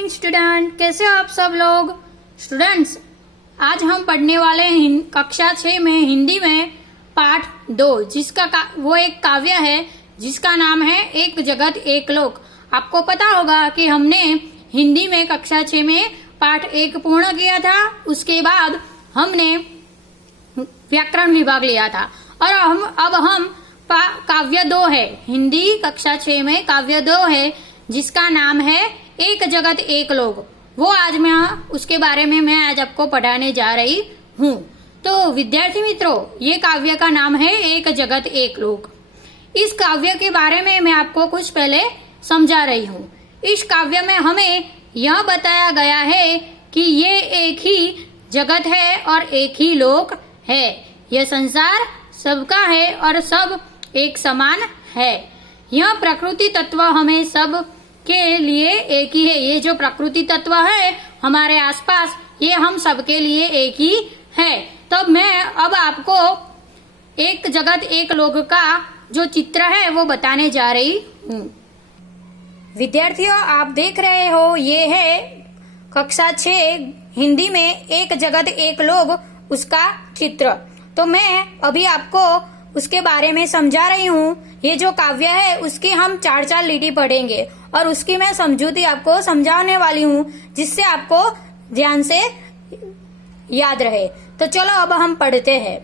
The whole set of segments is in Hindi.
मॉर्निंग स्टूडेंट, कैसे हो आप सब लोग। स्टूडेंट्स, आज हम पढ़ने वाले हैं कक्षा 6 में हिंदी में पाठ 2, जिसका वो एक काव्य है जिसका नाम है एक जगत एक लोक। आपको पता होगा कि हमने हिंदी में कक्षा 6 में पाठ 1 पूर्ण किया था, उसके बाद हमने व्याकरण विभाग लिया था और अब हम काव्य 2 है, हिंदी कक्षा 6 में काव्य 2 है जिसका नाम है एक जगत एक लोक। वो आज मैं उसके बारे में मैं आज आपको पढ़ाने जा रही हूँ। तो विद्यार्थी मित्रों, ये काव्य का नाम है एक जगत एक लोक। इस काव्य के बारे में मैं आपको कुछ पहले समझा रही हूँ। इस काव्य में हमें यह बताया गया है कि ये एक ही जगत है और एक ही लोक है। यह संसार सबका है और सब एक समान है। यह प्रकृति तत्व हमें सब के लिए एक ही है। ये जो प्रकृति तत्व है हमारे आसपास, ये हम सबके लिए एक ही है। तो मैं अब आपको एक जगत एक लोक का जो चित्र है वो बताने जा रही हूँ। विद्यार्थियों, आप देख रहे हो ये है कक्षा 6 हिंदी में एक जगत एक लोक, उसका चित्र। तो मैं अभी आपको उसके बारे में समझा रही हूँ। ये जो काव्य है उसकी हम 4-4 लीटी पढ़ेंगे और उसकी मैं समझूती आपको समझाने वाली हूँ, जिससे आपको ध्यान से याद रहे। तो चलो अब हम पढ़ते हैं।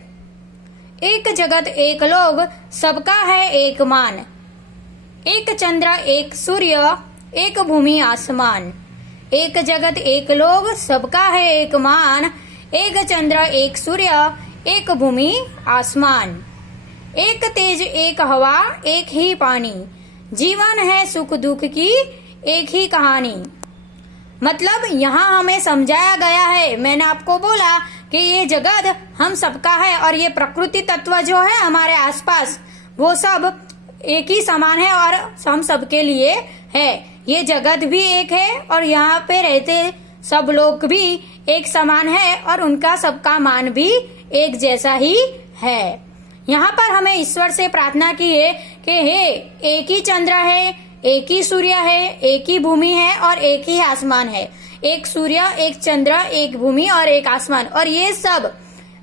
एक जगत एक लोक, सबका है एक मान। एक चंद्र एक सूर्य, एक भूमि आसमान। एक जगत एक लोक, सबका है एक मान। एक चंद्र एक सूर्य, एक भूमि आसमान। एक तेज एक हवा, एक ही पानी। जीवन है सुख दुख की एक ही कहानी। मतलब यहाँ हमें समझाया गया है, मैंने आपको बोला कि ये जगत हम सबका है और ये प्रकृति तत्व जो है हमारे आसपास, वो सब एक ही समान है और हम सबके लिए है। ये जगत भी एक है और यहाँ पे रहते सब लोग भी एक समान है और उनका सबका मान भी एक जैसा ही है। यहाँ पर हमें ईश्वर से प्रार्थना की है कि हे, एक ही चंद्र है, एक ही सूर्य है, एक ही भूमि है और एक ही आसमान है। एक सूर्य, एक चंद्र, एक भूमि और एक आसमान, और ये सब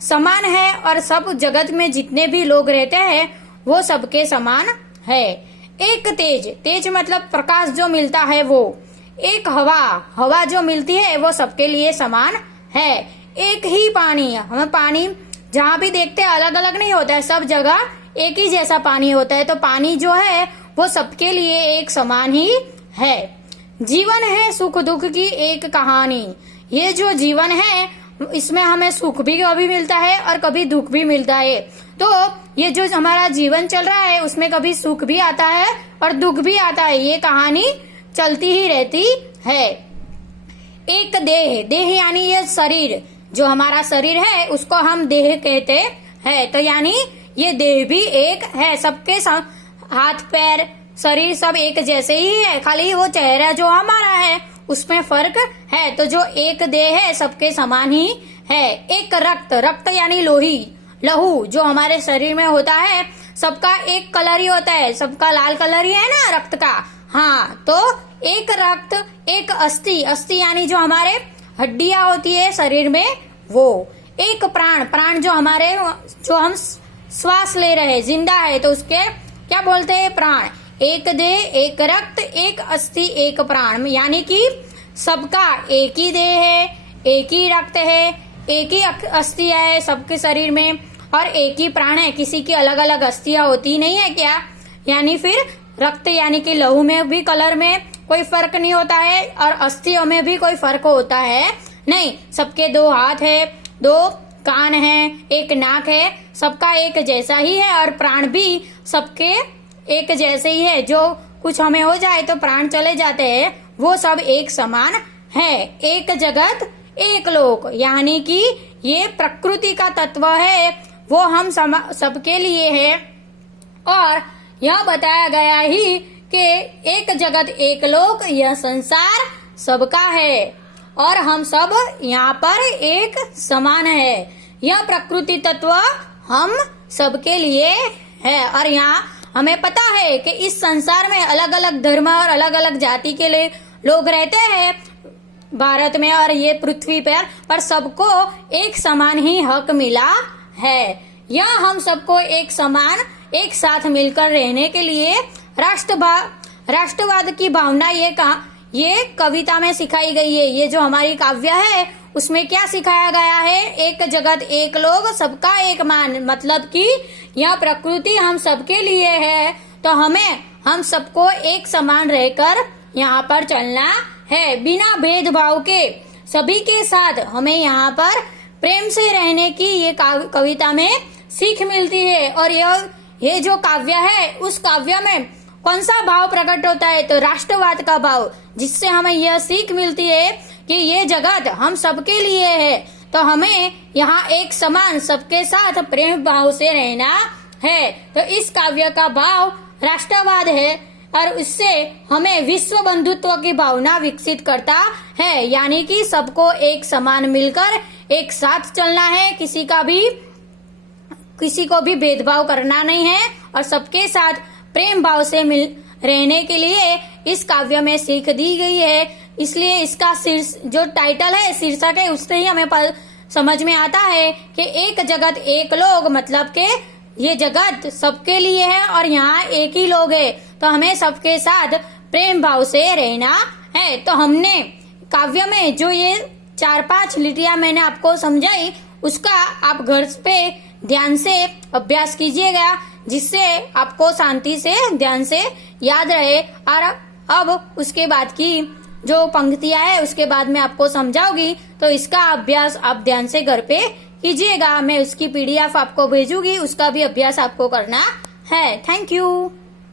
समान है और सब जगत में जितने भी लोग रहते हैं वो सबके समान है। एक तेज, तेज मतलब प्रकाश जो मिलता है वो। एक हवा, हवा जो मिलती है वो सबके लिए समान है। एक ही पानी, हमें पानी जहाँ भी देखते हैं अलग अलग नहीं होता है, सब जगह एक ही जैसा पानी होता है। तो पानी जो है वो सबके लिए एक समान ही है। जीवन है सुख दुख की एक कहानी। ये जो जीवन है इसमें हमें सुख भी कभी मिलता है और कभी दुख भी मिलता है। तो ये जो हमारा जीवन चल रहा है उसमें कभी सुख भी आता है और दुख भी आता है। ये कहानी चलती ही रहती है। एक देह, देह यानी ये शरीर, जो हमारा शरीर है उसको हम देह कहते हैं। तो यानी ये देह भी एक है, सबके हाथ पैर शरीर सब एक जैसे ही है, खाली वो चेहरा जो हमारा है उसमें फर्क है। तो जो एक देह है सबके समान ही है। एक रक्त, रक्त यानी लोही, लहू जो हमारे शरीर में होता है सबका एक कलर ही होता है, सबका लाल कलर ही है ना रक्त का। हाँ, तो एक रक्त, एक अस्थि, अस्थि यानी जो हमारे हड्डियां होती है शरीर में वो। एक प्राण, प्राण जो हमारे, जो हम श्वास ले रहे हैं, जिंदा है तो उसके क्या बोलते हैं, प्राण। एक देह, एक रक्त, एक अस्थि, एक प्राण, यानी कि सबका एक ही देह है, एक ही रक्त है, एक ही अस्थि है सबके शरीर में और एक ही प्राण है। किसी की अलग अलग अस्थियां होती नहीं है क्या। यानी फिर रक्त यानी कि लहू में भी कलर में कोई फर्क नहीं होता है और अस्थियों में भी कोई फर्क होता है नहीं। सबके 2 हाथ है, 2 कान है, एक नाक है, सबका एक जैसा ही है और प्राण भी सबके एक जैसे ही है। जो कुछ हमें हो जाए तो प्राण चले जाते हैं, वो सब एक समान है। एक जगत एक लोक, यानी कि ये प्रकृति का तत्व है, वो हम सबके लिए है। और यह बताया गया ही कि एक जगत एक लोक, यह संसार सबका है और हम सब यहाँ पर एक समान है। यह प्रकृति तत्व हम सबके लिए है और यहाँ हमें पता है कि इस संसार में अलग अलग धर्म और अलग अलग जाति के लिए लोग रहते हैं। भारत में और ये पृथ्वी पर सबको एक समान ही हक मिला है। यह हम सबको एक समान एक साथ मिलकर रहने के लिए राष्ट्रवाद की भावना ये कविता में सिखाई गई है। ये जो हमारी काव्य है उसमें क्या सिखाया गया है, एक जगत एक लोग सबका एक मान, मतलब कि यह प्रकृति हम सबके लिए है, तो हम सबको एक समान रहकर यहाँ पर चलना है, बिना भेदभाव के सभी के साथ हमें यहाँ पर प्रेम से रहने की ये कविता में सीख मिलती है। और ये जो काव्य है उस काव्य में कौन सा भाव प्रकट होता है, तो राष्ट्रवाद का भाव, जिससे हमें यह सीख मिलती है कि ये जगत हम सबके लिए है, तो हमें यहाँ एक समान सबके साथ प्रेम भाव से रहना है। तो इस काव्य का भाव राष्ट्रवाद है और उससे हमें विश्व बंधुत्व की भावना विकसित करता है, यानी कि सबको एक समान मिलकर एक साथ चलना है, किसी को भी भेदभाव करना नहीं है और सबके साथ प्रेम भाव से रहने के लिए इस काव्य में सीख दी गई है। इसलिए इसका जो टाइटल है, शीर्षक है, उससे ही हमें समझ में आता है कि एक जगत एक लोग, मतलब के ये जगत सबके लिए है और यहाँ एक ही लोग है, तो हमें सबके साथ प्रेम भाव से रहना है। तो हमने काव्य में जो ये 4-5 लिटियां मैंने आपको समझाई, उसका आप घर पे ध्यान से अभ्यास कीजिएगा, जिससे आपको शांति से ध्यान से याद रहे। और अब उसके बाद की जो पंक्तियां है उसके बाद में आपको समझाऊंगी, तो इसका अभ्यास आप ध्यान से घर पे कीजिएगा। मैं उसकी PDF आपको भेजूंगी, उसका भी अभ्यास आपको करना है। Thank you.